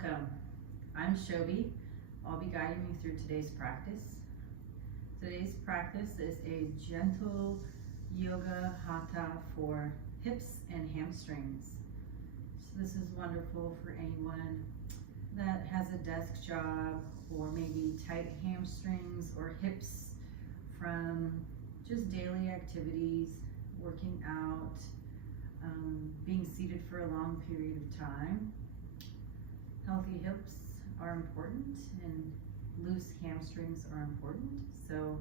Welcome. I'm Shobi. I'll be guiding you through today's practice. Today's practice is a gentle yoga hatha for hips and hamstrings. So this is wonderful for anyone that has a desk job or maybe tight hamstrings or hips from just daily activities, working out, being seated for a long period of time. Healthy hips are important and loose hamstrings are important. So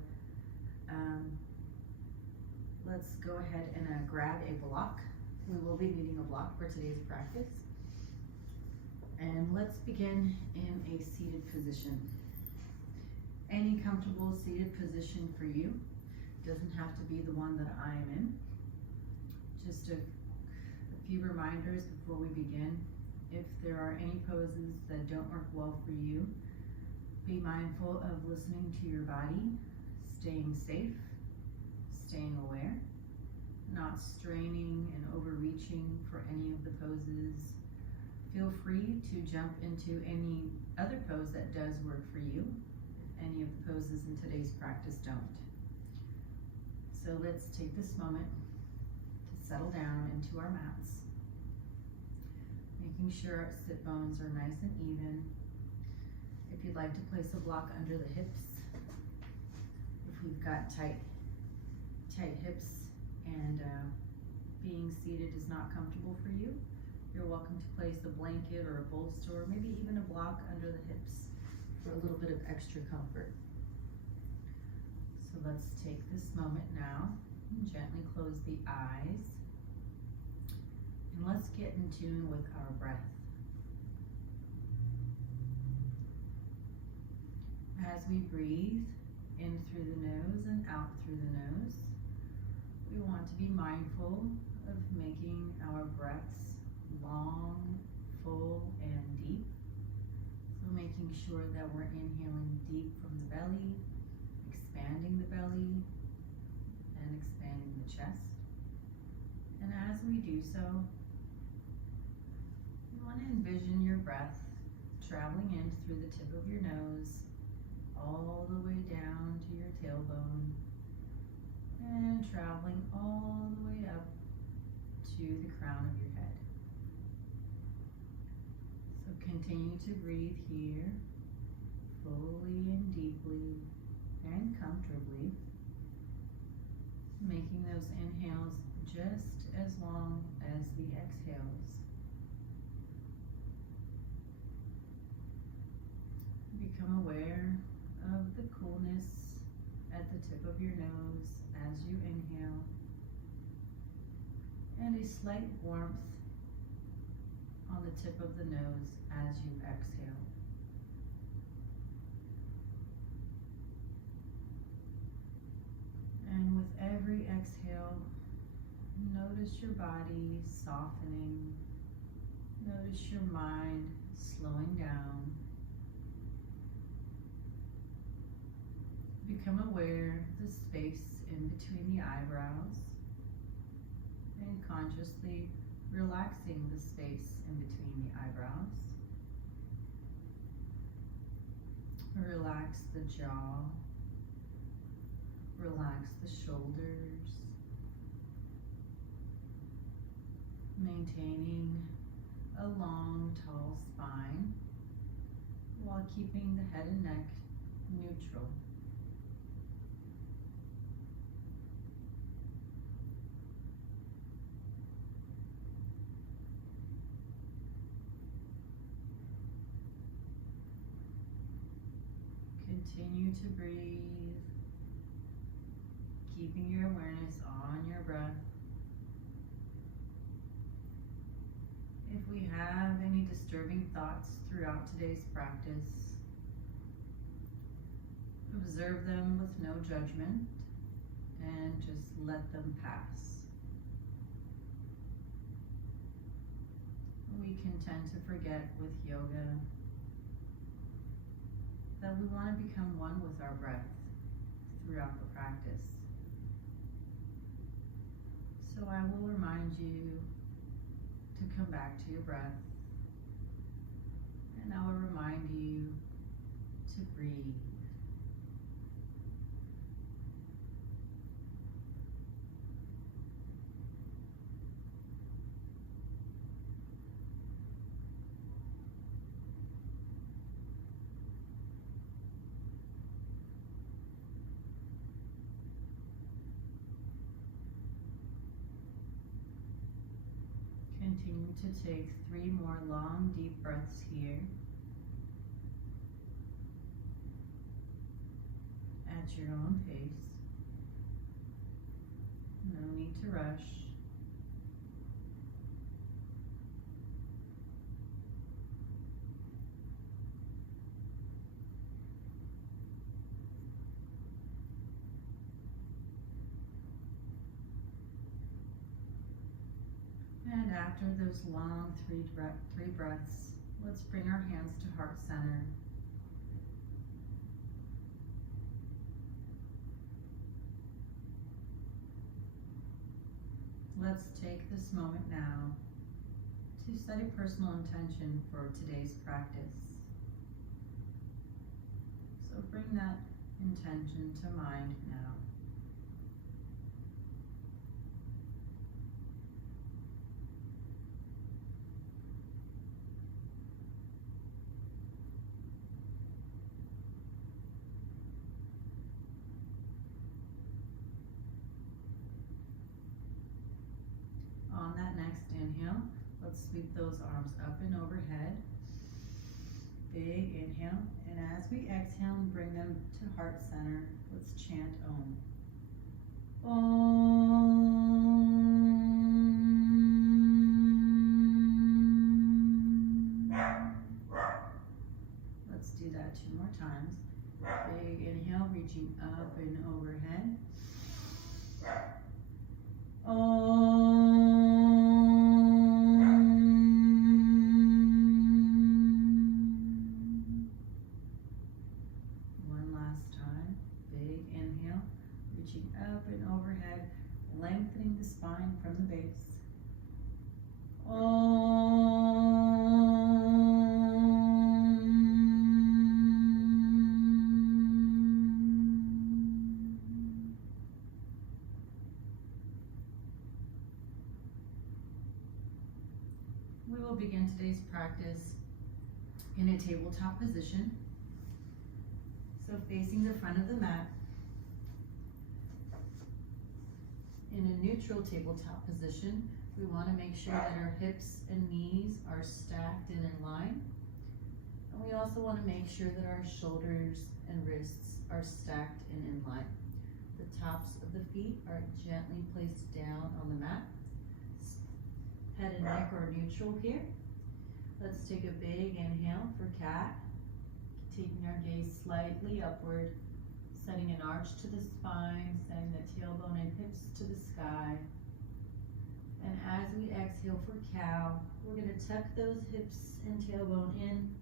let's go ahead and grab a block. We will be needing a block for today's practice. And let's begin in a seated position. Any comfortable seated position for you. Doesn't have to be the one that I am in. Just a few reminders before we begin. If there are any poses that don't work well for you, be mindful of listening to your body, staying safe, staying aware, not straining and overreaching for any of the poses. Feel free to jump into any other pose that does work for you, if any of the poses in today's practice don't. So let's take this moment to settle down into our mats. Making sure our sit bones are nice and even. If you'd like to place a block under the hips, if we've got tight hips and being seated is not comfortable for you, you're welcome to place a blanket or a bolster or maybe even a block under the hips for a little bit of extra comfort. So let's take this moment now and gently close the eyes. And let's get in tune with our breath. As we breathe in through the nose and out through the nose, we want to be mindful of making our breaths long, full, and deep. So making sure that we're inhaling deep from the belly, expanding the belly, and expanding the chest. And as we do so, you want to envision your breath traveling in through the tip of your nose, all the way down to your tailbone, and traveling all the way up to the crown of your head. So continue to breathe here, fully and deeply and comfortably, making those inhales just as long as the exhales. Become aware of the coolness at the tip of your nose as you inhale, and a slight warmth on the tip of the nose as you exhale. And with every exhale, notice your body softening. Notice your mind slowing down. Become aware of the space in between the eyebrows and consciously relaxing the space in between the eyebrows. Relax the jaw. Relax the shoulders. Maintaining a long, tall spine while keeping the head and neck neutral. Continue to breathe, keeping your awareness on your breath. If we have any disturbing thoughts throughout today's practice, observe them with no judgment and just let them pass. We can tend to forget with yoga that we want to become one with our breath throughout the practice. So I will remind you to come back to your breath And I will remind you to breathe. Continue to take 3 more long, deep breaths here at your own pace. No need to rush. And after those long three breaths, let's bring our hands to heart center. Let's take this moment now to set a personal intention for today's practice. So bring that intention to mind now. On that next inhale, let's sweep those arms up and overhead. Big inhale, and as we exhale and bring them to heart center, let's chant Om. Om. Let's do that 2 more times. Big inhale, reaching up and overhead. Om. Up and overhead, lengthening the spine from the base. Om. We will begin today's practice in a tabletop position. So facing the front of the mat. In a neutral tabletop position, we want to make sure that our hips and knees are stacked and in line. And we also want to make sure that our shoulders and wrists are stacked and in line. The tops of the feet are gently placed down on the mat. Head and neck are neutral here. Let's take a big inhale for cat. Taking our gaze slightly upward. Setting an arch to the spine, sending the tailbone and hips to the sky. And as we exhale for cow, we're going to tuck those hips and tailbone in,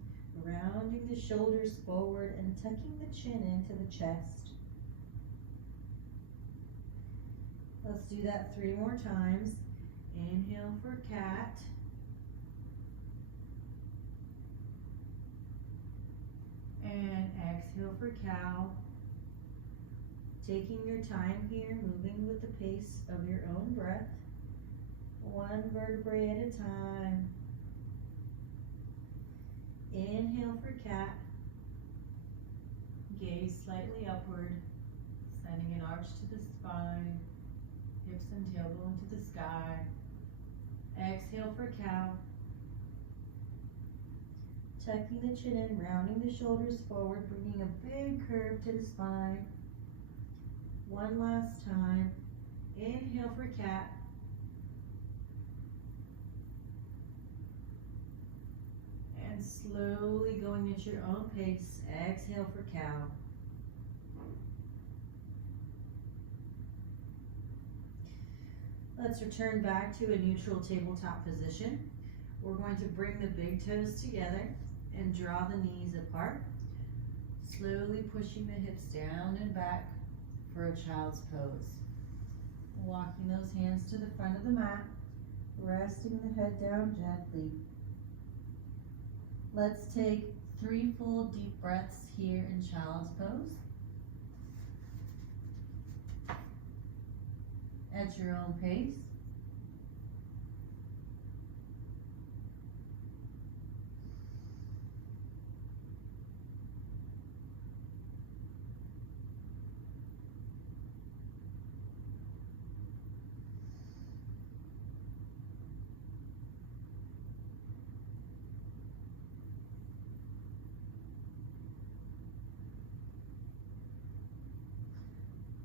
rounding the shoulders forward and tucking the chin into the chest. Let's do that 3 more times. Inhale for cat. And exhale for cow. Taking your time here, moving with the pace of your own breath, 1 vertebrae at a time. Inhale for cat. Gaze slightly upward, sending an arch to the spine, hips and tailbone to the sky. Exhale for cow. Tucking the chin in, rounding the shoulders forward, bringing a big curve to the spine. 1 last time. Inhale for cat. And slowly going at your own pace, exhale for cow. Let's return back to a neutral tabletop position. We're going to bring the big toes together and draw the knees apart. Slowly pushing the hips down and back for a child's pose. Walking those hands to the front of the mat, resting the head down gently. Let's take 3 full deep breaths here in child's pose. At your own pace.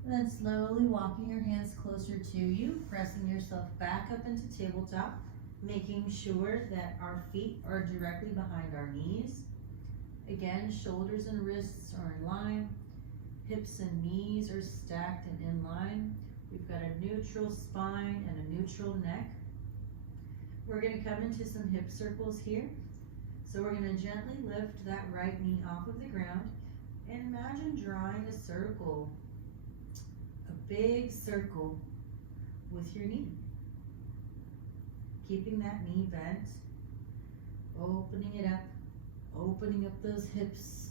Then slowly walking your hands closer to you, pressing yourself back up into tabletop, making sure that our feet are directly behind our knees. Again, shoulders and wrists are in line, hips and knees are stacked and in line. We've got a neutral spine and a neutral neck. We're going to come into some hip circles here. So we're going to gently lift that right knee off of the ground and imagine drawing a circle. A big circle with your knee. Keeping that knee bent, opening it up, opening up those hips,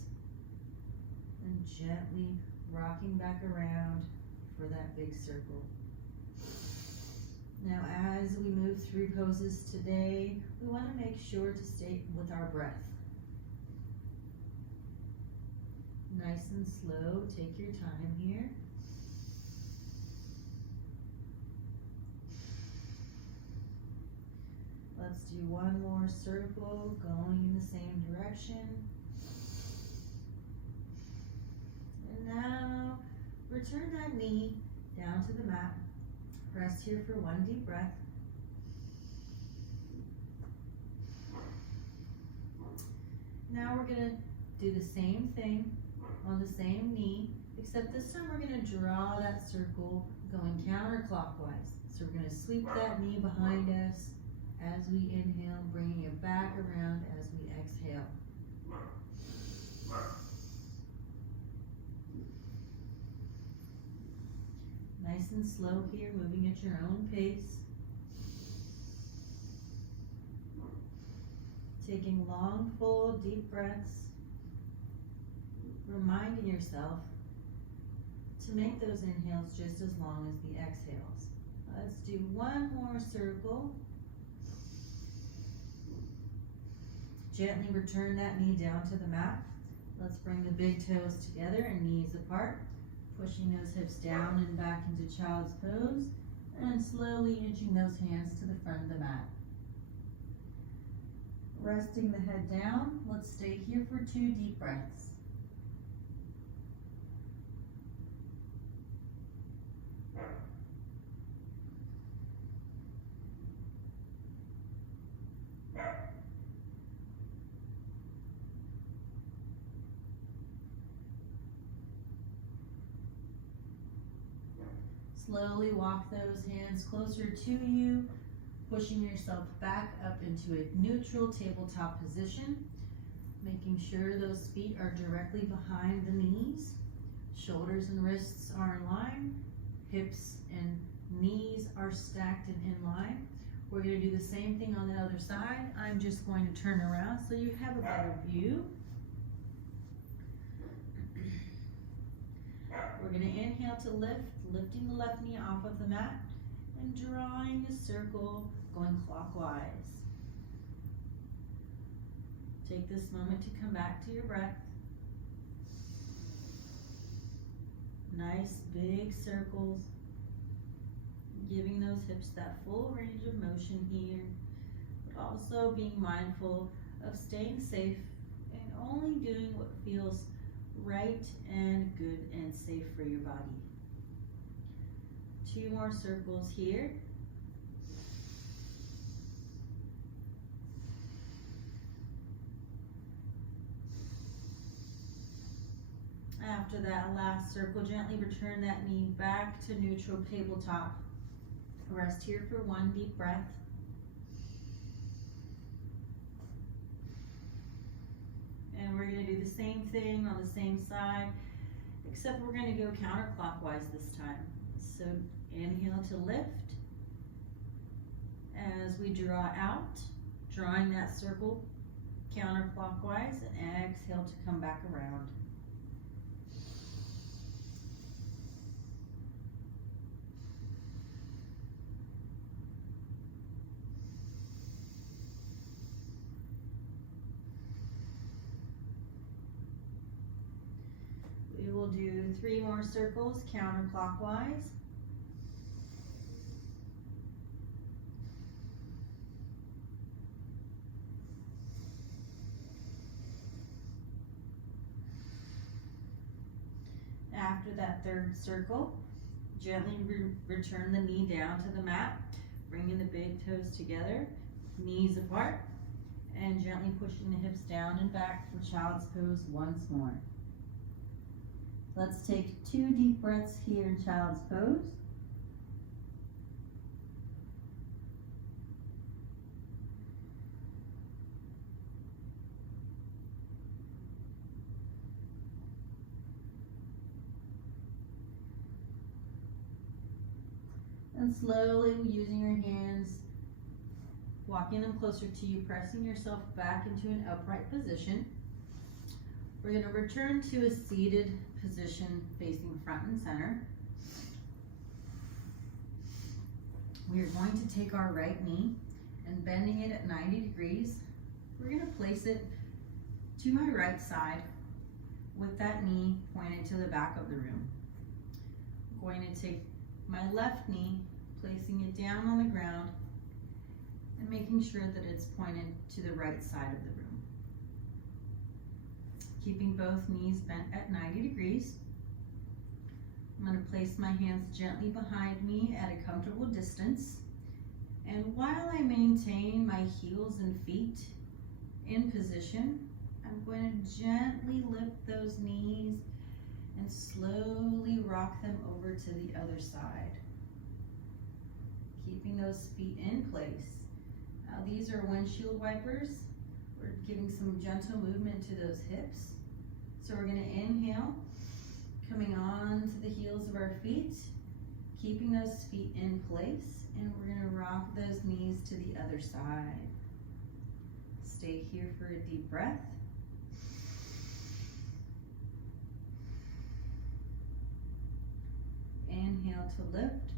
and gently rocking back around for that big circle. Now as we move through poses today, we want to make sure to stay with our breath. Nice and slow, take your time here. Let's do one more circle going in the same direction. And now return that knee down to the mat. Rest here for one deep breath. Now we're going to do the same thing on the same knee, except this time we're going to draw that circle going counterclockwise. So we're going to sweep that knee behind us as we inhale, bringing it back around as we exhale. Nice and slow here, moving at your own pace. Taking long, full, deep breaths. Reminding yourself to make those inhales just as long as the exhales. Let's do one more circle. Gently return that knee down to the mat. Let's bring the big toes together and knees apart. Pushing those hips down and back into child's pose. And slowly inching those hands to the front of the mat. Resting the head down. Let's stay here for 2 deep breaths. Slowly walk those hands closer to you, pushing yourself back up into a neutral tabletop position, making sure those feet are directly behind the knees, shoulders and wrists are in line, hips and knees are stacked and in line. We're going to do the same thing on the other side. I'm just going to turn around so you have a better view. We're going to inhale to lift, lifting the left knee off of the mat and drawing a circle going clockwise. Take this moment to come back to your breath. Nice big circles, giving those hips that full range of motion here, but also being mindful of staying safe and only doing what feels right and good and safe for your body. 2 more circles here. After that last circle, gently return that knee back to neutral tabletop. Rest here for 1 deep breath. And we're going to do the same thing on the same side, except we're going to go counterclockwise this time. So inhale to lift. As we draw out, drawing that circle counterclockwise, and exhale to come back around. We will do 3 more circles counterclockwise. After that 3rd circle, gently return the knee down to the mat, bringing the big toes together, knees apart, and gently pushing the hips down and back for child's pose once more. Let's take 2 deep breaths here in child's pose. And slowly, using your hands, walking them closer to you, pressing yourself back into an upright position. We're going to return to a seated position facing front and center. We are going to take our right knee and bending it at 90 degrees. We're going to place it to my right side with that knee pointed to the back of the room. I'm going to take my left knee, placing it down on the ground and making sure that it's pointed to the right side of the room. Keeping both knees bent at 90 degrees. I'm going to place my hands gently behind me at a comfortable distance. And while I maintain my heels and feet in position, I'm going to gently lift those knees and slowly rock them over to the other side. Keeping those feet in place. Now these are windshield wipers. We're giving some gentle movement to those hips. So we're going to inhale, coming on to the heels of our feet, keeping those feet in place, and we're going to rock those knees to the other side. Stay here for a deep breath. Inhale to lift,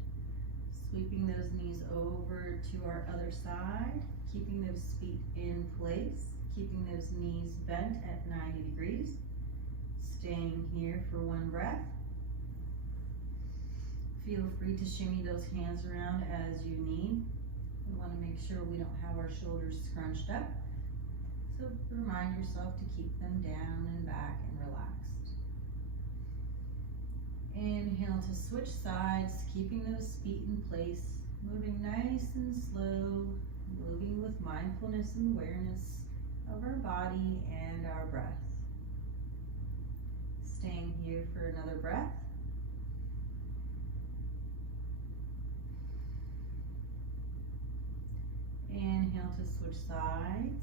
sweeping those knees over to our other side, keeping those feet in place, keeping those knees bent at 90 degrees. Staying here for 1 breath. Feel free to shimmy those hands around as you need. We want to make sure we don't have our shoulders scrunched up. So remind yourself to keep them down and back and relaxed. Inhale to switch sides, keeping those feet in place, moving nice and slow, moving with mindfulness and awareness of our body and our breath. Staying here for another breath. Inhale to switch sides.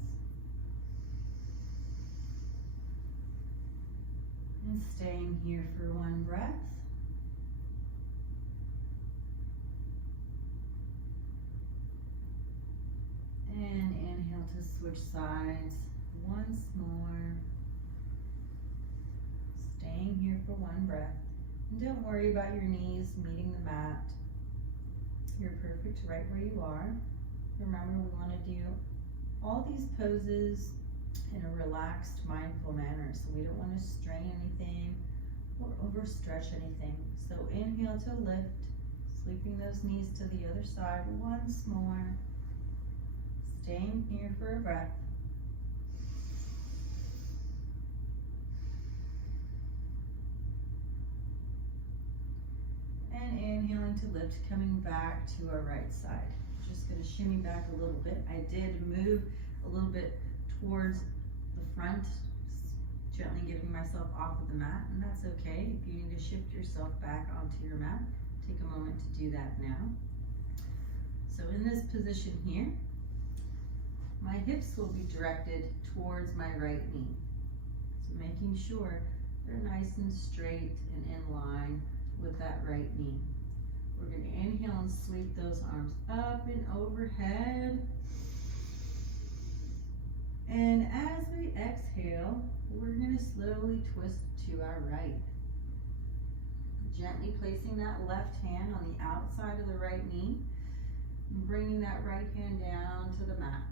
And staying here for 1 breath. And inhale to switch sides once more. Staying here for 1 breath. And don't worry about your knees meeting the mat. You're perfect right where you are. Remember, we want to do all these poses in a relaxed, mindful manner. So we don't want to strain anything or overstretch anything. So inhale to lift, sweeping those knees to the other side once more. Staying here for a breath. And inhaling to lift, coming back to our right side. Just going to shimmy back a little bit. I did move a little bit towards the front, gently getting myself off of the mat, and that's okay. If you need to shift yourself back onto your mat, take a moment to do that now. So in this position here, my hips will be directed towards my right knee. So making sure they're nice and straight and in line with that right knee. We're going to inhale and sweep those arms up and overhead. And as we exhale, we're going to slowly twist to our right. Gently placing that left hand on the outside of the right knee, and bringing that right hand down to the mat.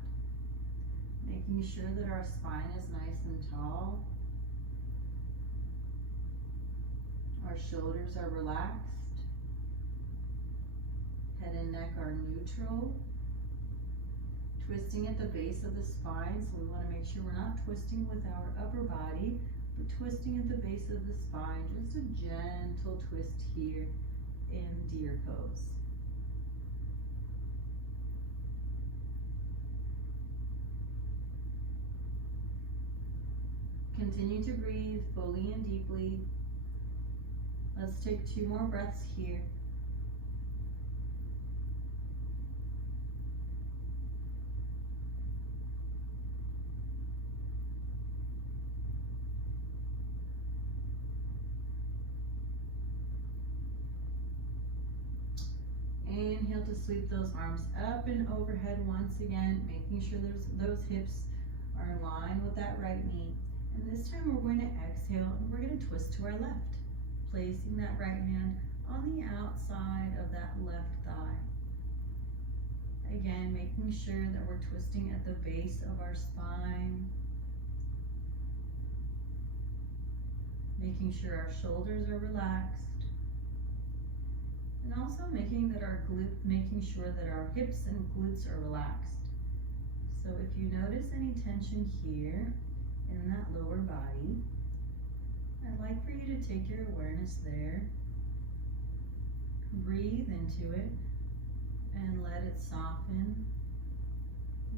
Making sure that our spine is nice and tall. Our shoulders are relaxed. Head and neck are neutral. Twisting at the base of the spine, so we want to make sure we're not twisting with our upper body, but twisting at the base of the spine. Just a gentle twist here in deer pose. Continue to breathe fully and deeply. Let's take 2 more breaths here. Inhale to sweep those arms up and overhead once again, making sure those hips are in line with that right knee. And this time we're going to exhale and we're going to twist to our left, placing that right hand on the outside of that left thigh. Again, making sure that we're twisting at the base of our spine. Making sure our shoulders are relaxed. And also making sure that our hips and glutes are relaxed. So if you notice any tension here in that lower body, I'd like for you to take your awareness there, breathe into it, and let it soften.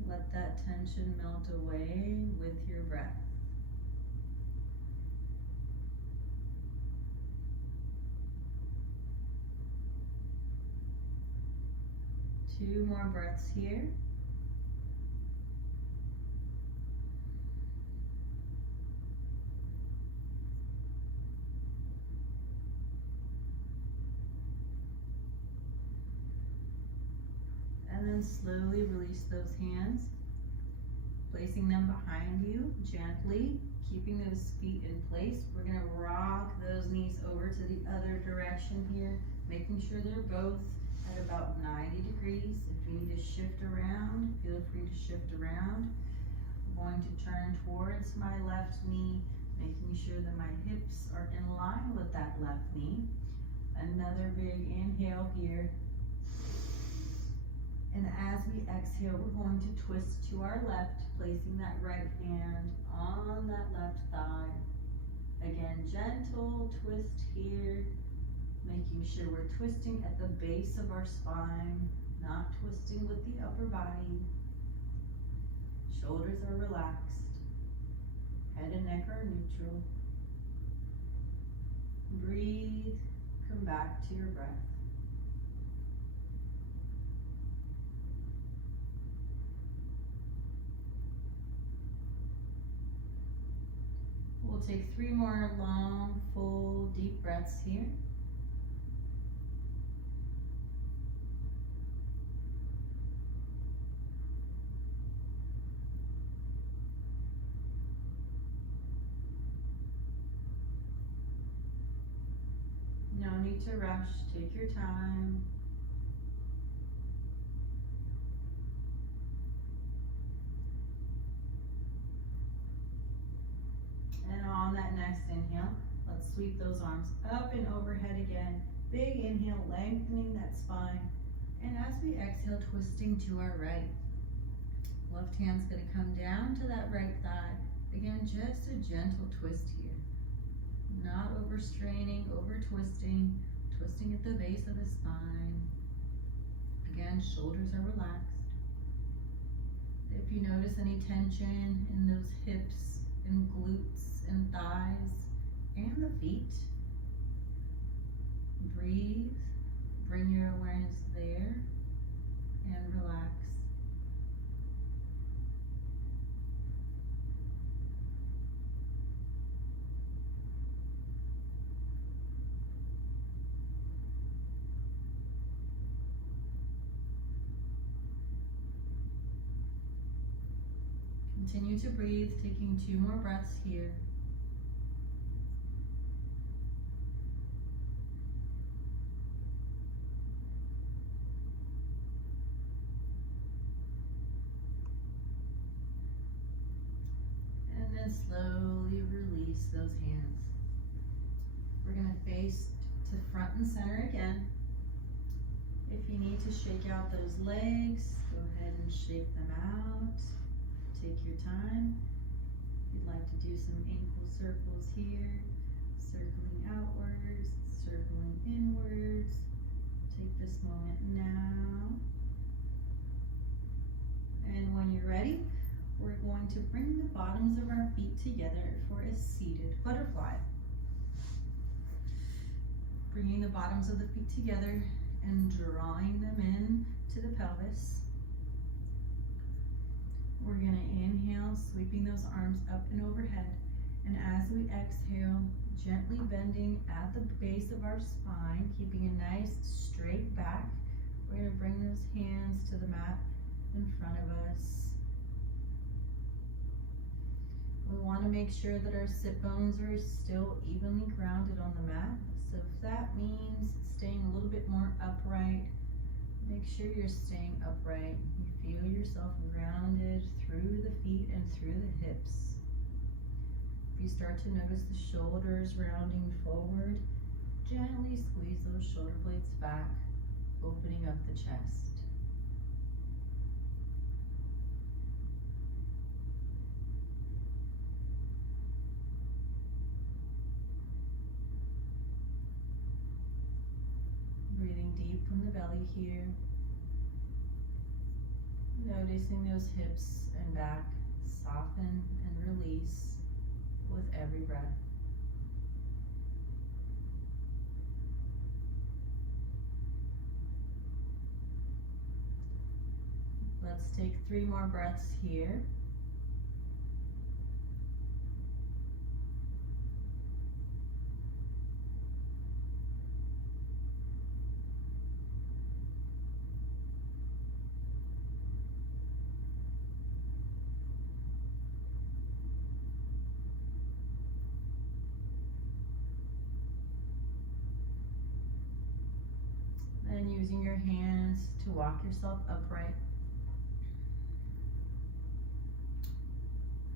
Let that tension melt away with your breath. Two more breaths here. And then slowly release those hands, placing them behind you gently, keeping those feet in place. We're going to rock those knees over to the other direction here, making sure they're both at about 90 degrees. If you need to shift around, feel free to shift around. I'm going to turn towards my left knee, making sure that my hips are in line with that left knee. Another big inhale here. And as we exhale, we're going to twist to our left, placing that right hand on that left thigh. Again, gentle twist here, making sure we're twisting at the base of our spine, not twisting with the upper body. Shoulders are relaxed. Head and neck are neutral. Breathe, come back to your breath. We'll take 3 more long, full, deep breaths here. No need to rush, take your time. And on that next inhale, let's sweep those arms up and overhead again. Big inhale, lengthening that spine. And as we exhale, twisting to our right. Left hand's gonna come down to that right thigh. Again, just a gentle twist here. Not overstraining, over twisting, twisting at the base of the spine. Again, shoulders are relaxed. If you notice any tension in those hips and glutes and thighs and the feet, breathe, bring your awareness there, and relax. Continue to breathe, taking 2 more breaths here. And then slowly release those hands. We're going to face to front and center again. If you need to shake out those legs, go ahead and shake them out. Take your time. If you'd like to do some ankle circles here, circling outwards, circling inwards. Take this moment now. And when you're ready, we're going to bring the bottoms of our feet together for a seated butterfly. Bringing the bottoms of the feet together and drawing them in to the pelvis. We're going to inhale, sweeping those arms up and overhead. And as we exhale, gently bending at the base of our spine, keeping a nice straight back. We're going to bring those hands to the mat in front of us. We want to make sure that our sit bones are still evenly grounded on the mat. So if that means staying a little bit more upright, make sure you're staying upright. You feel yourself grounded through the feet and through the hips. If you start to notice the shoulders rounding forward, gently squeeze those shoulder blades back, opening up the chest. Breathing deep from the belly here. Noticing those hips and back soften and release with every breath. Let's take 3 more breaths here. And using your hands to walk yourself upright.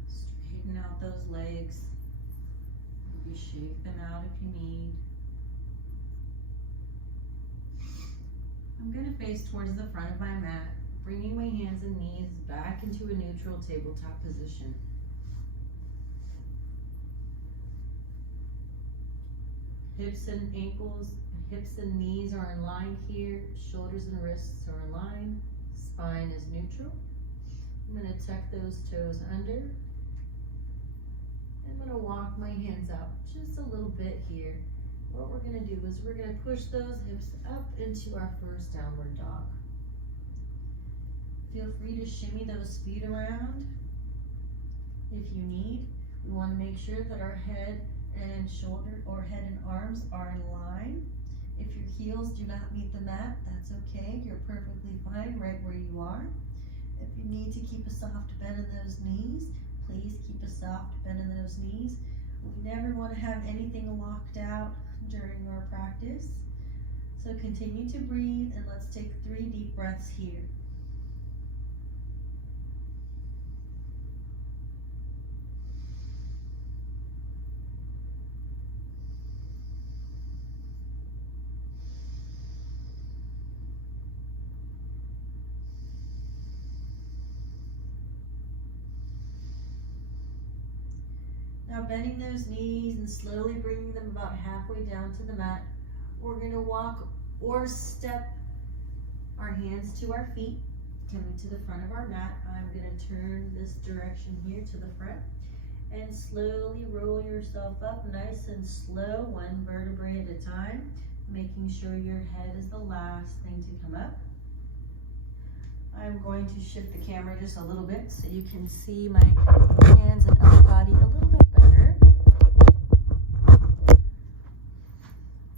Straighten out those legs. Maybe shake them out if you need. I'm going to face towards the front of my mat, bringing my hands and knees back into a neutral tabletop position. Hips and ankles, hips and knees are in line here. Shoulders and wrists are in line. Spine is neutral. I'm going to tuck those toes under. I'm going to walk my hands out just a little bit here. What we're going to do is we're going to push those hips up into our first downward dog. Feel free to shimmy those feet around if you need. We want to make sure that our head and shoulder or head and arms are in line. If your heels do not meet the mat, that's okay. You're perfectly fine right where you are. If you need to keep a soft bend in those knees, please keep a soft bend in those knees. We never want to have anything locked out during our practice. So continue to breathe and let's take 3 deep breaths here. Now bending those knees and slowly bringing them about halfway down to the mat. We're going to walk or step our hands to our feet, coming to the front of our mat. I'm going to turn this direction here to the front and slowly roll yourself up nice and slow, 1 vertebrae at a time, making sure your head is the last thing to come up. I'm going to shift the camera just a little bit so you can see my hands and upper body a little bit better.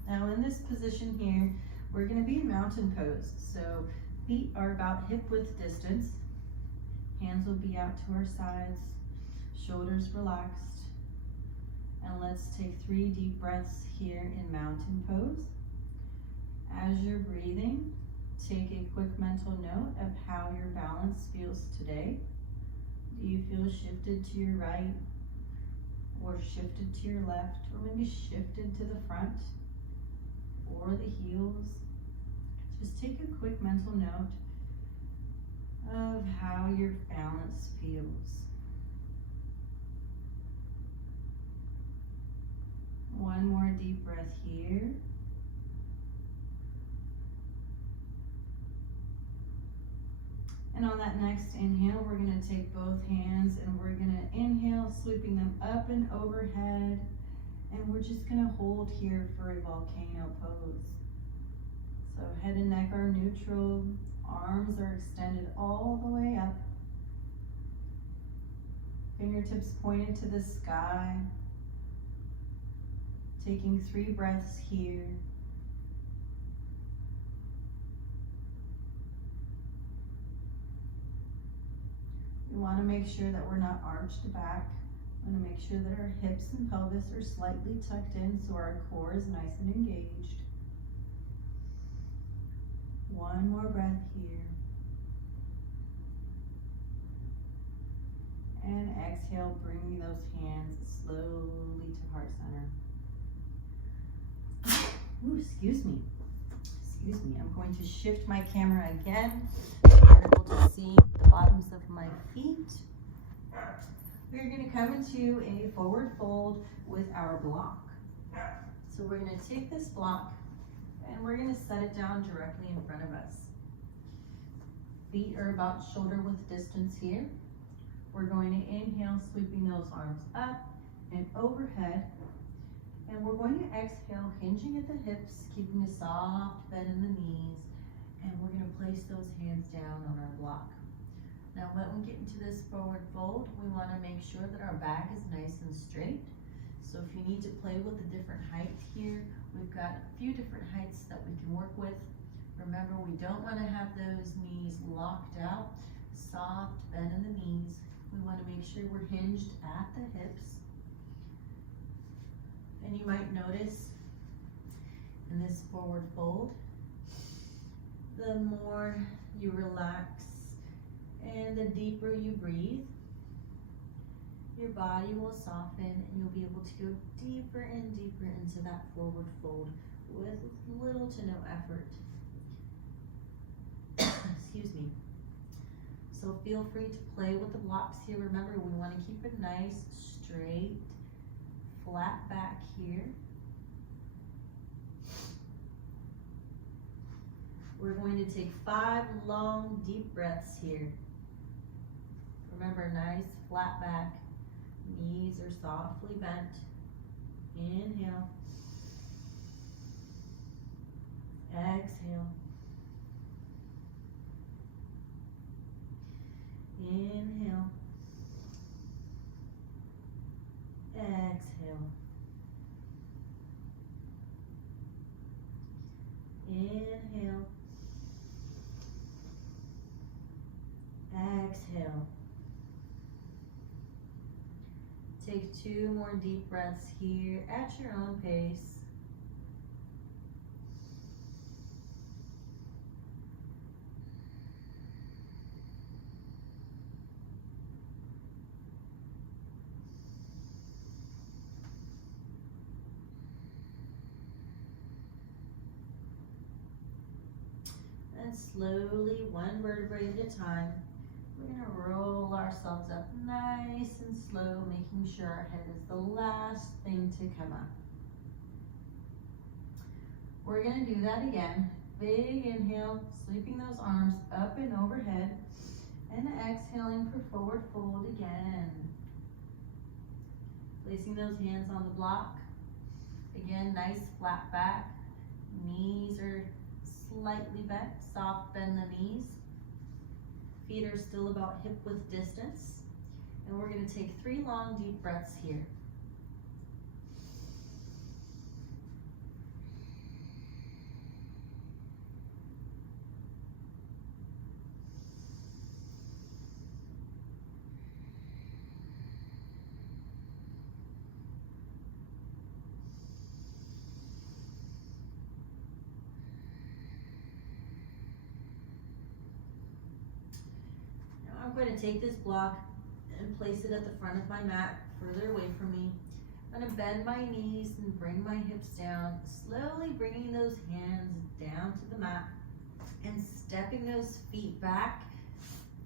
Now in this position here, we're going to be in mountain pose. So feet are about hip width distance. Hands will be out to our sides, shoulders relaxed. And let's take 3 deep breaths here in mountain pose. As you're breathing, take a quick mental note of how your balance feels today. Do you feel shifted to your right, or shifted to your left, or maybe shifted to the front or the heels? Just take a quick mental note of how your balance feels. One more deep breath here. And on that next inhale, we're going to take both hands and we're going to inhale, sweeping them up and overhead. And we're just going to hold here for a volcano pose. So head and neck are neutral. Arms are extended all the way up. Fingertips pointed to the sky. Taking 3 breaths here. We want to make sure that we're not arched back. We want to make sure that our hips and pelvis are slightly tucked in so our core is nice and engaged. One more breath here. And exhale, bringing those hands slowly to heart center. Ooh, excuse me. I'm going to shift my camera again. You're able to see the bottoms of my feet. We're going to come into a forward fold with our block. So we're going to take this block and we're going to set it down directly in front of us. Feet are about shoulder width distance here. We're going to inhale, sweeping those arms up and overhead. And we're going to exhale, hinging at the hips, keeping a soft bend in the knees. And we're going to place those hands down on our block. Now when we get into this forward fold, we want to make sure that our back is nice and straight. So if you need to play with a different height here, we've got a few different heights that we can work with. Remember, we don't want to have those knees locked out. Soft bend in the knees. We want to make sure we're hinged at the hips. And you might notice in this forward fold, the more you relax and the deeper you breathe, your body will soften and you'll be able to go deeper and deeper into that forward fold with little to no effort. Excuse me. So feel free to play with the blocks here. Remember, we want to keep it nice, straight, flat back here. We're going to take 5 long, deep breaths here. Remember, nice, flat back. Knees are softly bent. Inhale. Exhale. Inhale. Exhale. Inhale. Exhale. Take 2 more deep breaths here at your own pace. And slowly, one vertebrae at a time, we're going to roll ourselves up nice and slow, making sure our head is the last thing to come up. We're going to do that again. Big inhale, sweeping those arms up and overhead, and exhaling for forward fold again. Placing those hands on the block. Again, nice flat back. Knees are slightly bent, soft bend the knees. Feet are still about hip width distance. And we're going to take 3 long deep breaths here. gonna take this block and place it at the front of my mat, further away from me. I'm gonna bend my knees and bring my hips down, slowly bringing those hands down to the mat and stepping those feet back,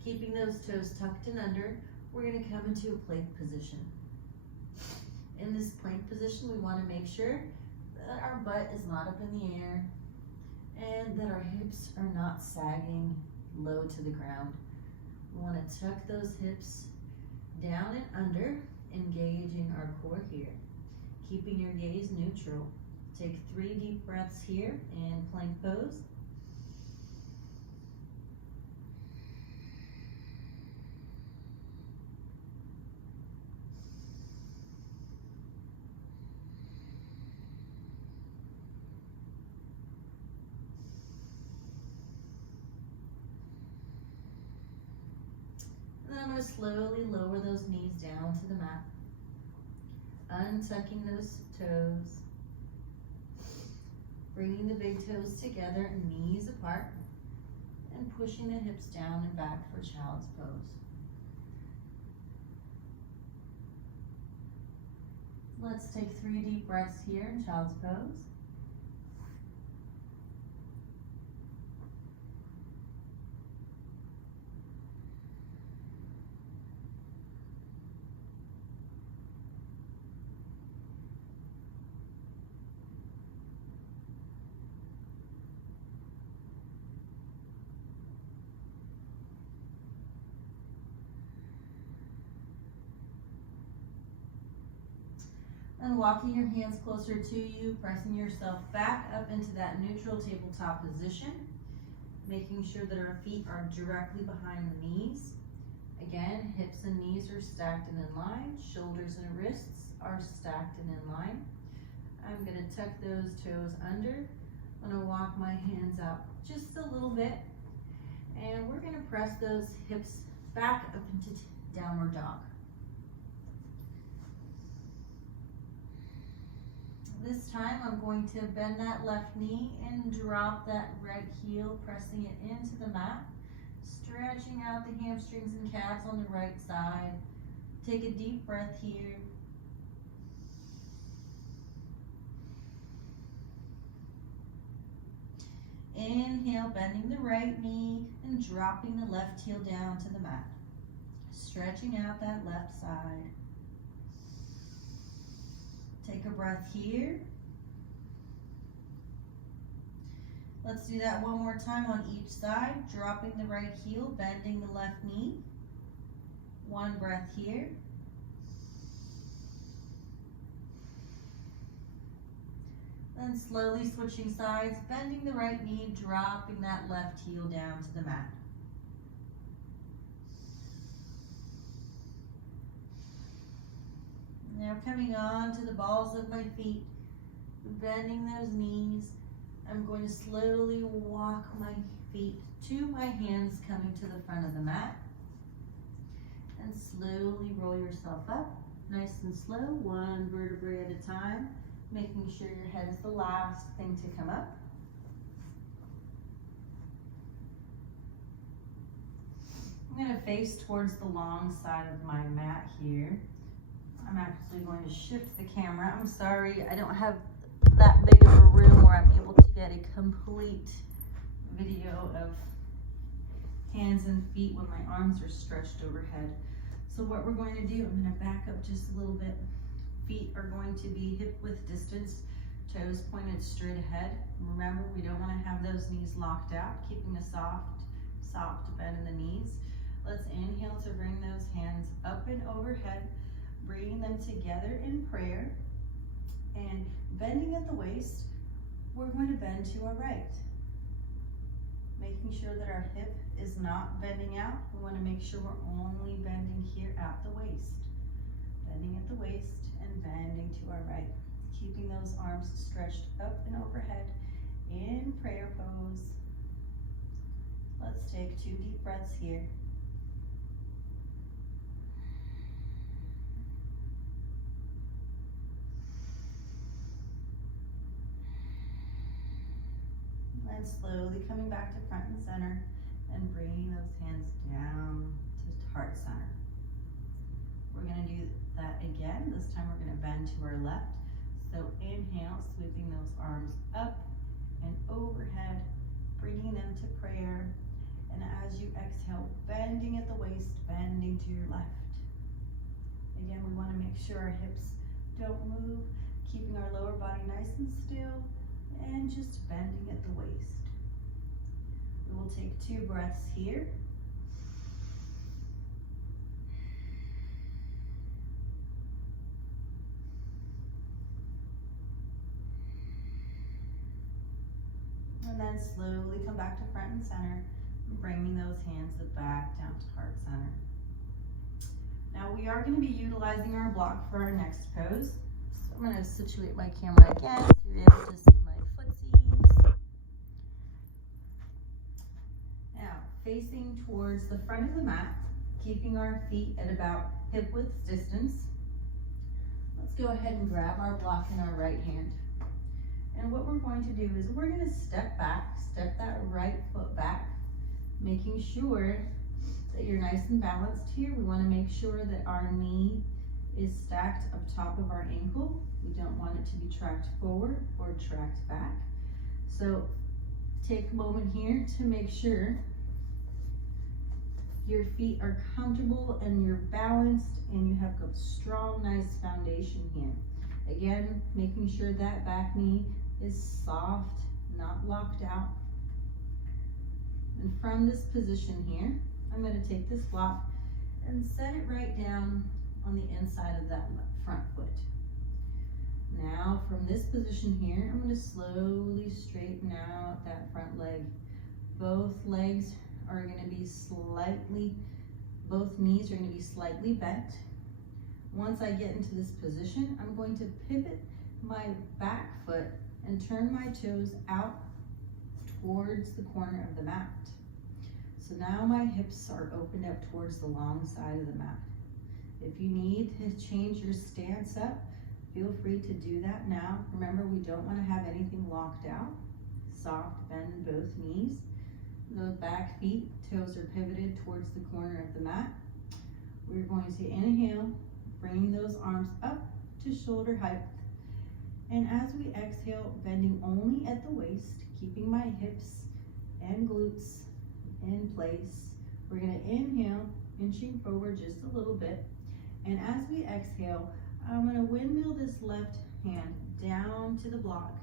keeping those toes tucked in under. We're gonna come into a plank position. In this plank position, we wanna make sure that our butt is not up in the air and that our hips are not sagging low to the ground. We wanna tuck those hips down and under, engaging our core here. Keeping your gaze neutral. Take 3 deep breaths here in plank pose. And then I'm going to slowly lower those knees down to the mat. Untucking those toes. Bringing the big toes together and knees apart. And pushing the hips down and back for child's pose. Let's take 3 deep breaths here in child's pose. And walking your hands closer to you, pressing yourself back up into that neutral tabletop position, making sure that our feet are directly behind the knees. Again, hips and knees are stacked and in line, shoulders and wrists are stacked and in line. I'm gonna tuck those toes under. I'm gonna walk my hands out just a little bit, and we're gonna press those hips back up into downward dog. This time I'm going to bend that left knee and drop that right heel, pressing it into the mat, stretching out the hamstrings and calves on the right side. Take a deep breath here. Inhale, bending the right knee and dropping the left heel down to the mat, stretching out that left side. Take a breath here. Let's do that one more time on each side, dropping the right heel, bending the left knee. One breath here. Then slowly switching sides, bending the right knee, dropping that left heel down to the mat. Now coming on to the balls of my feet, bending those knees. I'm going to slowly walk my feet to my hands coming to the front of the mat. And slowly roll yourself up, nice and slow, one vertebrae at a time, making sure your head is the last thing to come up. I'm going to face towards the long side of my mat here. I'm actually going to shift the camera. I'm sorry, I don't have that big of a room where I'm able to get a complete video of hands and feet when my arms are stretched overhead. So what we're going to do, I'm going to back up just a little bit. Feet are going to be hip width distance, toes pointed straight ahead. Remember, we don't want to have those knees locked out, keeping a soft bend in the knees. Let's inhale to bring those hands up and overhead, bringing them together in prayer, and bending at the waist. We're going to bend to our right, making sure that our hip is not bending out. We want to make sure we're only bending here at the waist. Bending at the waist and bending to our right, keeping those arms stretched up and overhead in prayer pose. Let's take 2 deep breaths here. And slowly coming back to front and center and bringing those hands down to heart center. We're gonna do that again. This time we're gonna bend to our left. So inhale, sweeping those arms up and overhead, bringing them to prayer. And as you exhale, bending at the waist, bending to your left. Again, we wanna make sure our hips don't move, keeping our lower body nice and still, and just bending at the waist. We will take 2 breaths here. And then slowly come back to front and center, bringing those hands back down to heart center. Now we are going to be utilizing our block for our next pose. So I'm going to situate my camera again so you're able to see my footsies. Now facing towards the front of the mat, keeping our feet at about hip width distance. Let's go ahead and grab our block in our right hand. And what we're going to do is we're going to step back, step that right foot back, making sure that you're nice and balanced here. We want to make sure that our knee is stacked up top of our ankle. We don't want it to be tracked forward or tracked back. So take a moment here to make sure your feet are comfortable and you're balanced and you have a strong, nice foundation here. Again, making sure that back knee is soft, not locked out. And from this position here, I'm going to take this block and set it right down on the inside of that front foot. Now from this position here, I'm going to slowly straighten out that front leg. Both legs are going to be both knees are going to be slightly bent. Once I get into this position, I'm going to pivot my back foot and turn my toes out towards the corner of the mat. So now my hips are opened up towards the long side of the mat. If you need to change your stance up, feel free to do that now. Remember, we don't want to have anything locked out. Soft bend in both knees. The back feet, toes are pivoted towards the corner of the mat. We're going to inhale, bringing those arms up to shoulder height. And as we exhale, bending only at the waist, keeping my hips and glutes in place. We're going to inhale, inching forward just a little bit. And as we exhale, I'm going to windmill this left hand down to the block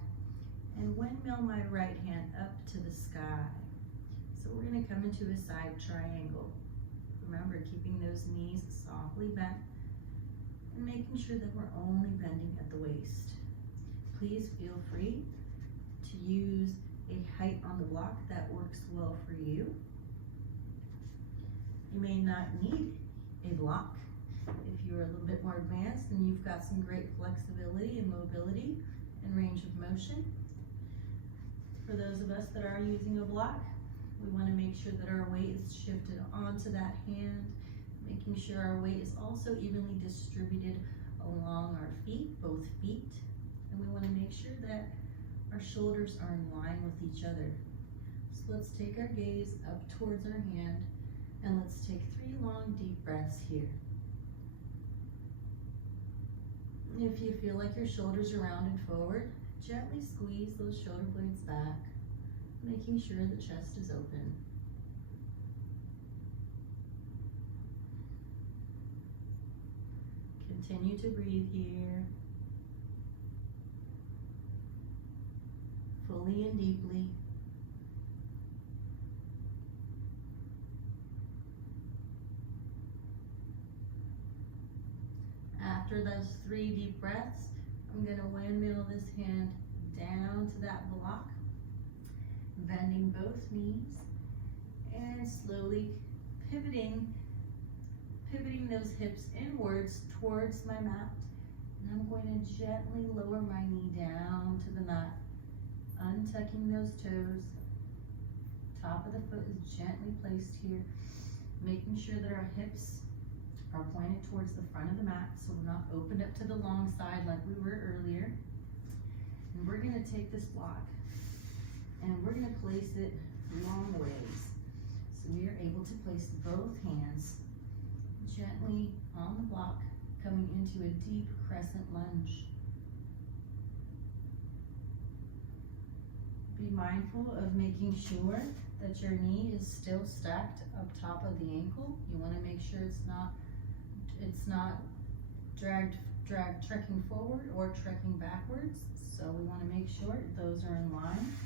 and windmill my right hand up to the sky. So we're going to come into a side triangle. Remember, keeping those knees softly bent and making sure that we're only bending at the waist. Please feel free to use a height on the block that works well for you. You may not need a block if you're a little bit more advanced and you've got some great flexibility and mobility and range of motion. For those of us that are using a block, we want to make sure that our weight is shifted onto that hand, making sure our weight is also evenly distributed along our feet, both feet. And we want to make sure that our shoulders are in line with each other. So let's take our gaze up towards our hand and let's take 3 long deep breaths here. If you feel like your shoulders are rounded forward, gently squeeze those shoulder blades back, making sure the chest is open. Continue to breathe here, fully and deeply. After those 3 deep breaths, I'm going to windmill this hand down to that block, bending both knees and slowly pivoting those hips inwards towards my mat. And I'm going to gently lower my knee down to the mat, untucking those toes. Top of the foot is gently placed here, making sure that our hips are pointed towards the front of the mat so we're not opened up to the long side like we were earlier. And we're going to take this block and we're going to place it long ways. So we are able to place both hands gently on the block, coming into a deep crescent lunge. Be mindful of making sure that your knee is still stacked up top of the ankle. You want to make sure it's not trekking forward or trekking backwards. So we want to make sure those are in line.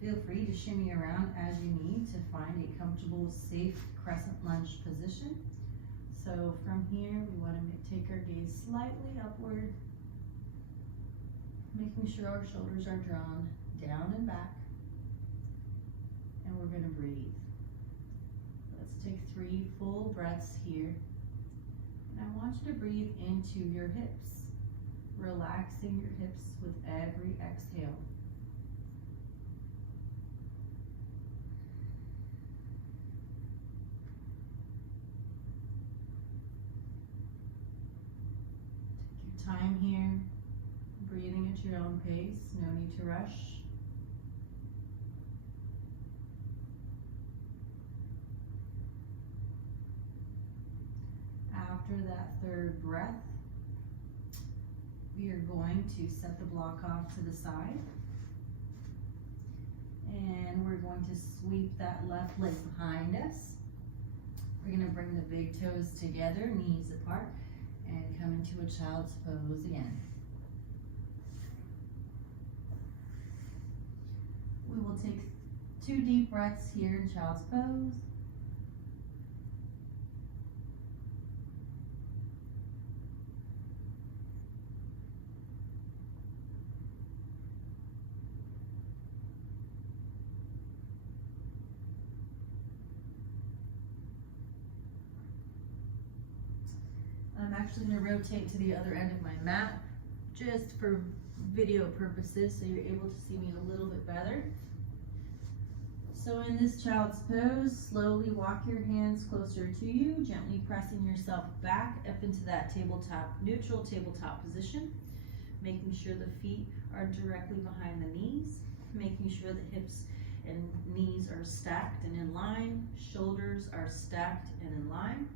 Feel free to shimmy around as you need to find a comfortable, safe crescent lunge position. So from here, we want to take our gaze slightly upward, making sure our shoulders are drawn down and back. And we're going to breathe. Let's take 3 full breaths here. And I want you to breathe into your hips, relaxing your hips with every exhale. Take your time here, breathing at your own pace, no need to rush. After that 3rd breath, we are going to set the block off to the side. And we're going to sweep that left leg behind us. We're going to bring the big toes together, knees apart, and come into a child's pose again. We will take 2 deep breaths here in child's pose. I'm actually going to rotate to the other end of my mat just for video purposes so you're able to see me a little bit better. So in this child's pose, slowly walk your hands closer to you, gently pressing yourself back up into that neutral tabletop position, making sure the feet are directly behind the knees, making sure the hips and knees are stacked and in line, shoulders are stacked and in line.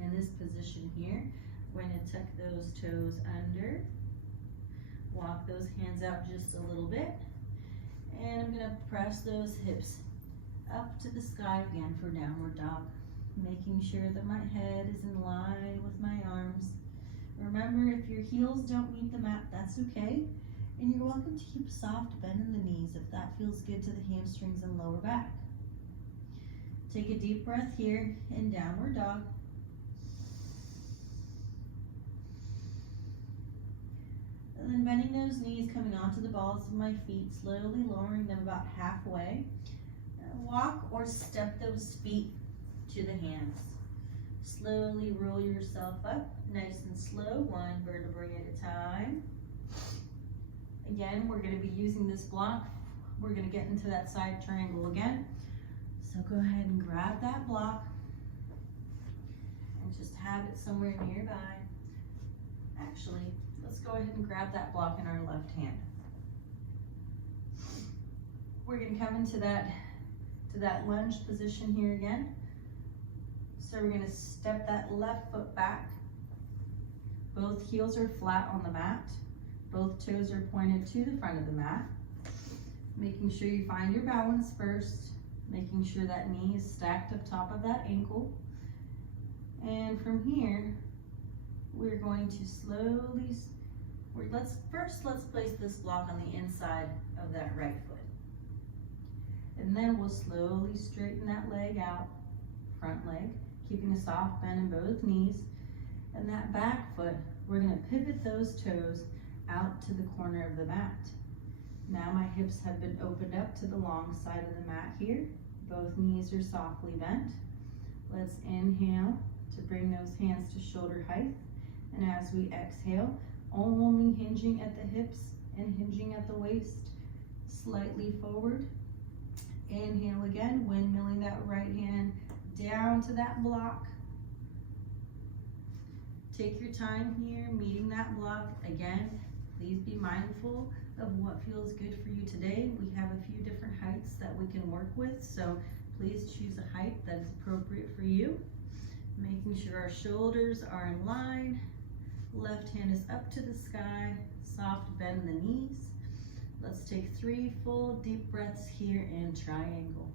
In this position here, we're going to tuck those toes under, walk those hands out just a little bit, and I'm going to press those hips up to the sky again for downward dog, making sure that my head is in line with my arms. Remember, if your heels don't meet the mat, that's okay, and you're welcome to keep a soft bend in the knees if that feels good to the hamstrings and lower back. Take a deep breath here in downward dog. And then bending those knees, coming onto the balls of my feet, slowly lowering them about halfway. Walk or step those feet to the hands. Slowly roll yourself up, nice and slow, 1 vertebrae at a time. Again, we're going to be using this block. We're going to get into that side triangle again. So go ahead and grab that block and just have it somewhere nearby. Actually, let's go ahead and grab that block in our left hand. We're going to come into that lunge position here again. So we're going to step that left foot back. Both heels are flat on the mat. Both toes are pointed to the front of the mat. Making sure you find your balance first. Making sure that knee is stacked up top of that ankle. And from here, we're going to slowly, let's place this block on the inside of that right foot. And then we'll slowly straighten that leg out, front leg, keeping a soft bend in both knees. And that back foot, we're going to pivot those toes out to the corner of the mat. Now my hips have been opened up to the long side of the mat here. Both knees are softly bent. Let's inhale to bring those hands to shoulder height. And as we exhale, only hinging at the hips and hinging at the waist, slightly forward. Inhale again, windmilling that right hand down to that block. Take your time here, meeting that block. Again, please be mindful of what feels good for you today. We have a few different heights that we can work with, so please choose a height that is appropriate for you. Making sure our shoulders are in line. Left hand is up to the sky. Soft bend the knees. Let's take 3 full deep breaths here in triangle.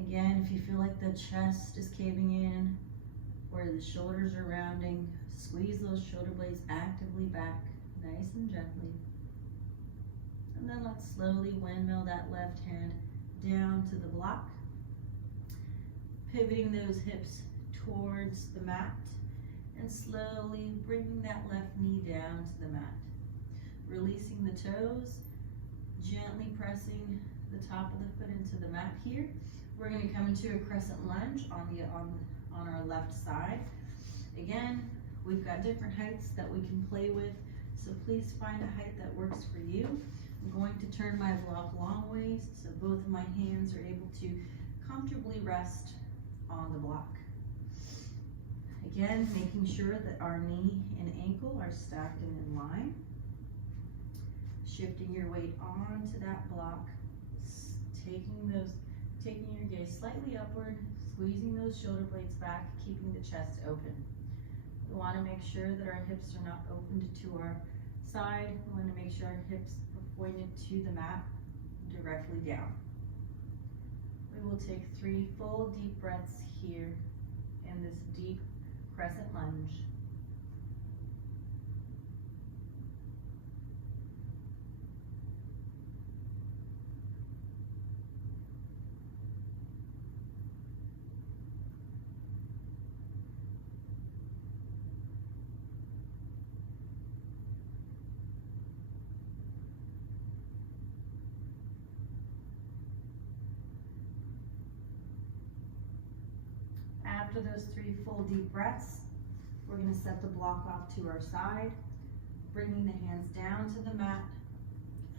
Again, if you feel like the chest is caving in or the shoulders are rounding, squeeze those shoulder blades actively back, nice and gently. And then let's slowly windmill that left hand down to the block, pivoting those hips towards the mat and slowly bringing that left knee down to the mat. Releasing the toes, gently pressing the top of the foot into the mat here. We're going to come into a crescent lunge on our left side. Again, we've got different heights that we can play with, so please find a height that works for you. I'm going to turn my block long ways so both of my hands are able to comfortably rest on the block. Again, making sure that our knee and ankle are stacked and in line. Shifting your weight onto that block, taking your gaze slightly upward, squeezing those shoulder blades back, keeping the chest open. We want to make sure that our hips are not opened to our side. We want to make sure our hips are pointed to the mat, directly down. We will take 3 full deep breaths here in this deep crescent lunge. After those 3 full deep breaths, we're going to set the block off to our side, bringing the hands down to the mat,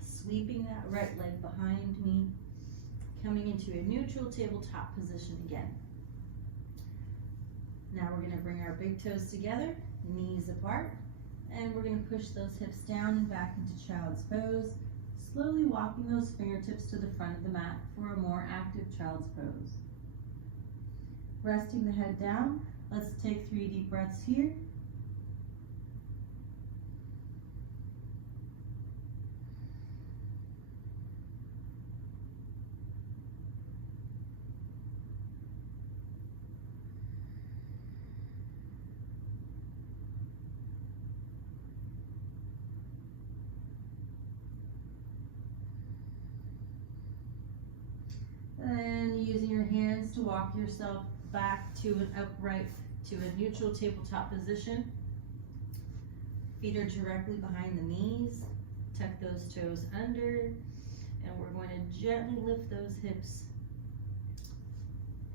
sweeping that right leg behind me, coming into a neutral tabletop position again. Now we're going to bring our big toes together, knees apart, and we're going to push those hips down and back into child's pose, slowly walking those fingertips to the front of the mat for a more active child's pose. Resting the head down, let's take 3 deep breaths here. And using your hands to walk yourself back to an upright, to a neutral tabletop position. Feet are directly behind the knees. Tuck those toes under, and we're going to gently lift those hips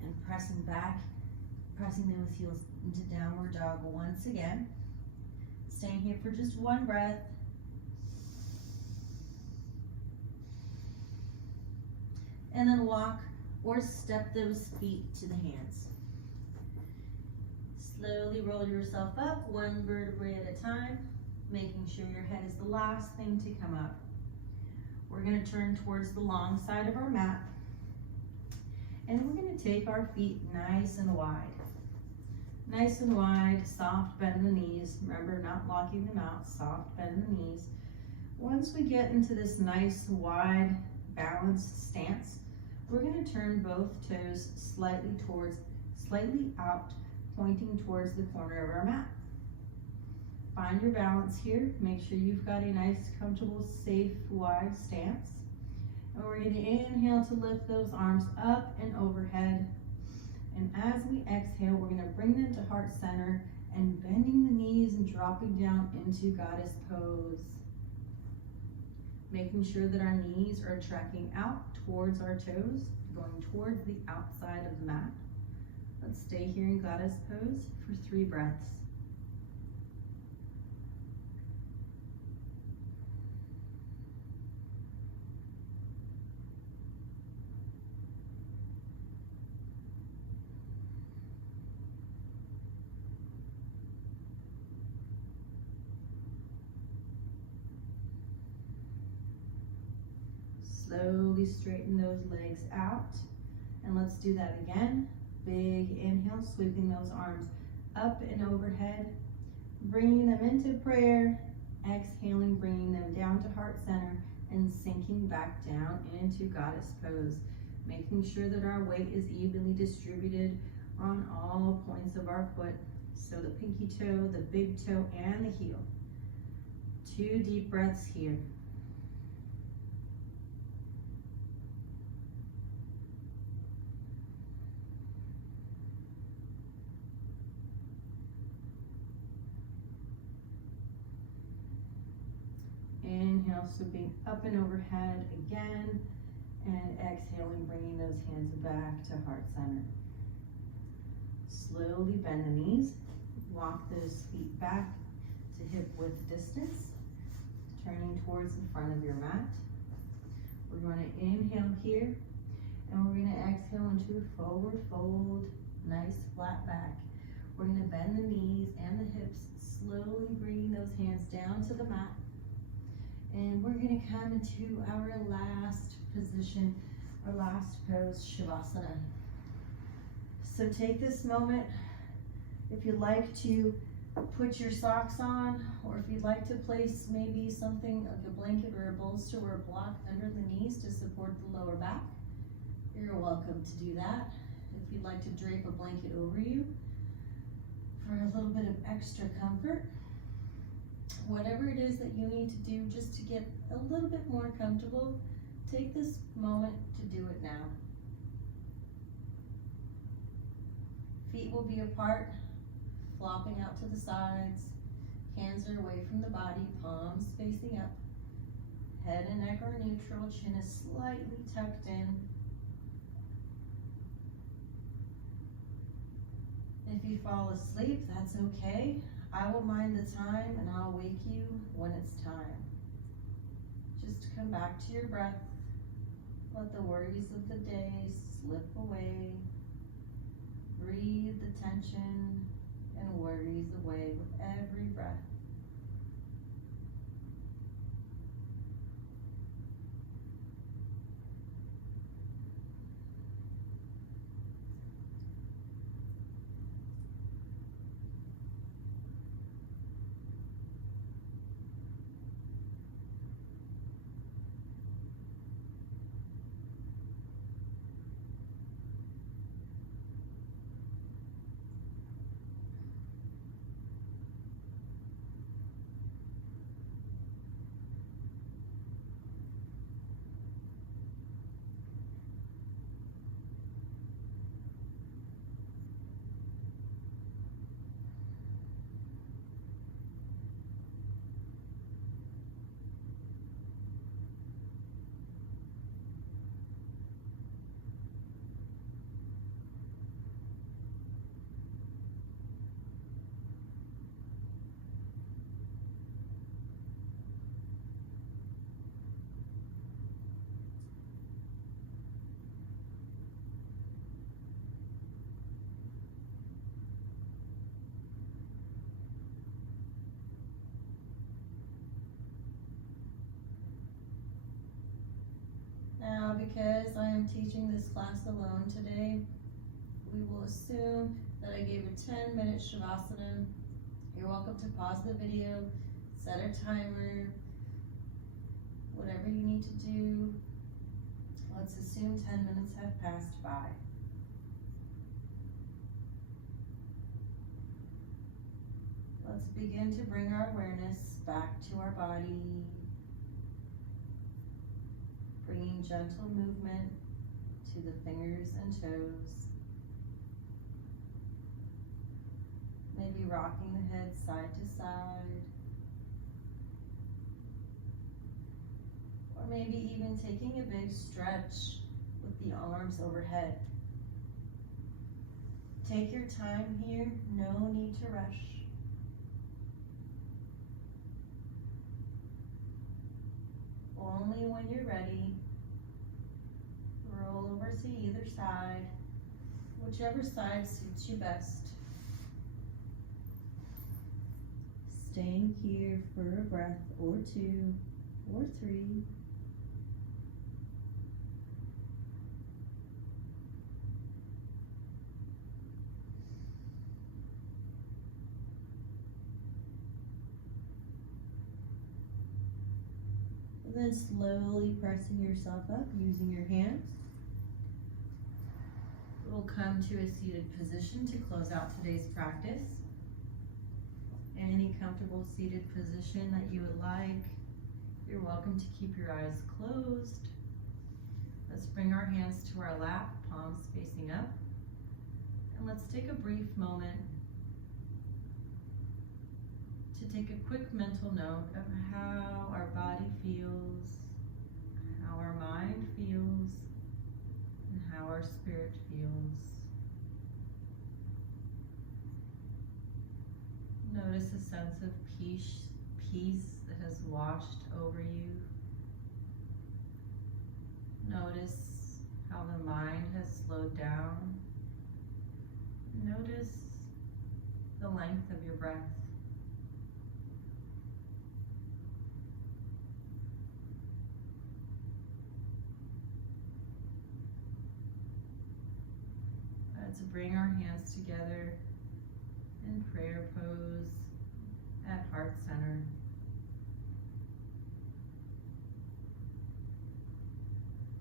and pressing back, pressing those heels into downward dog once again. Staying here for just 1 breath. And then walk or step those feet to the hands. Slowly roll yourself up, 1 vertebrae at a time, making sure your head is the last thing to come up. We're going to turn towards the long side of our mat, and we're going to take our feet nice and wide. Nice and wide, soft bend in the knees. Remember, not locking them out, soft bend in the knees. Once we get into this nice, wide, balanced stance, we're going to turn both toes slightly out, pointing towards the corner of our mat. Find your balance here. Make sure you've got a nice, comfortable, safe, wide stance. And we're going to inhale to lift those arms up and overhead. And as we exhale, we're going to bring them to heart center and bending the knees and dropping down into goddess pose. Making sure that our knees are tracking out towards our toes, going towards the outside of the mat. Let's stay here in goddess pose for 3 breaths. Slowly straighten those legs out. And let's do that again. Big inhale, sweeping those arms up and overhead, bringing them into prayer. Exhaling, bringing them down to heart center and sinking back down into goddess pose. Making sure that our weight is evenly distributed on all points of our foot. So the pinky toe, the big toe, and the heel. 2 deep breaths here. Inhale, sweeping up and overhead again, and exhaling, bringing those hands back to heart center. Slowly bend the knees, walk those feet back to hip width distance, turning towards the front of your mat. We're going to inhale here, and we're going to exhale into a forward fold, nice flat back. We're going to bend the knees and the hips, slowly bringing those hands down to the mat. And we're going to come into our last position, our last pose, Shavasana. So take this moment, if you'd like to put your socks on, or if you'd like to place maybe something like a blanket or a bolster or a block under the knees to support the lower back, you're welcome to do that. If you'd like to drape a blanket over you for a little bit of extra comfort, whatever it is that you need to do just to get a little bit more comfortable, take this moment to do it now. Feet will be apart, flopping out to the sides. Hands are away from the body, palms facing up. Head and neck are neutral, chin is slightly tucked in. If you fall asleep, that's okay. I will mind the time and I'll wake you when it's time. Just come back to your breath. Let the worries of the day slip away. Breathe the tension and worries away with every breath. Now, because I am teaching this class alone today, we will assume that I gave a 10-minute Shavasana. You're welcome to pause the video, set a timer, whatever you need to do. Let's assume 10 minutes have passed by. Let's begin to bring our awareness back to our body. Bringing gentle movement to the fingers and toes. Maybe rocking the head side to side. Or maybe even taking a big stretch with the arms overhead. Take your time here, no need to rush. Only when you're ready, roll over to either side, whichever side suits you best. Staying here for a breath or 2 or 3. And then slowly pressing yourself up using your hands. We'll come to a seated position to close out today's practice. Any comfortable seated position that you would like, you're welcome to keep your eyes closed. Let's bring our hands to our lap, palms facing up. And let's take a brief moment to take a quick mental note of how our body feels, how our mind feels, and how our spirit feels. Notice a sense of peace that has washed over you. Notice how the mind has slowed down. Notice the length of your breath. Let's bring our hands together in prayer pose at heart center.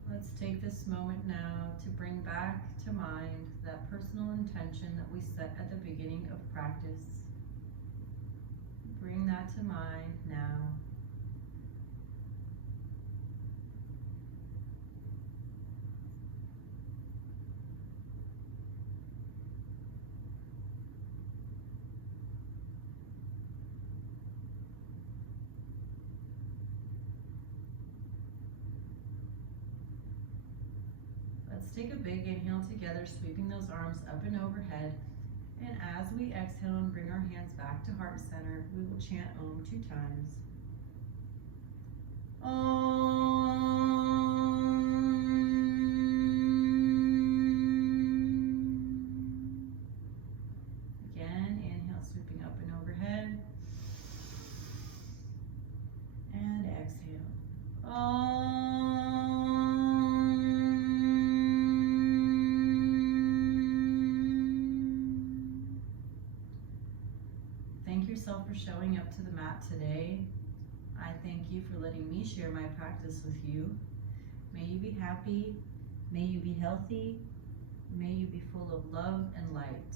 Let's take this moment now to bring back to mind that personal intention that we set at the beginning of practice. Bring that to mind now. Let's take a big inhale together, sweeping those arms up and overhead. And as we exhale and bring our hands back to heart center, we will chant Om 2 times. Om. Again, inhale, sweeping up and overhead. And exhale. Om. Thank yourself for showing up to the mat today. I thank you for letting me share my practice with you. May you be happy, may you be healthy, may you be full of love and light.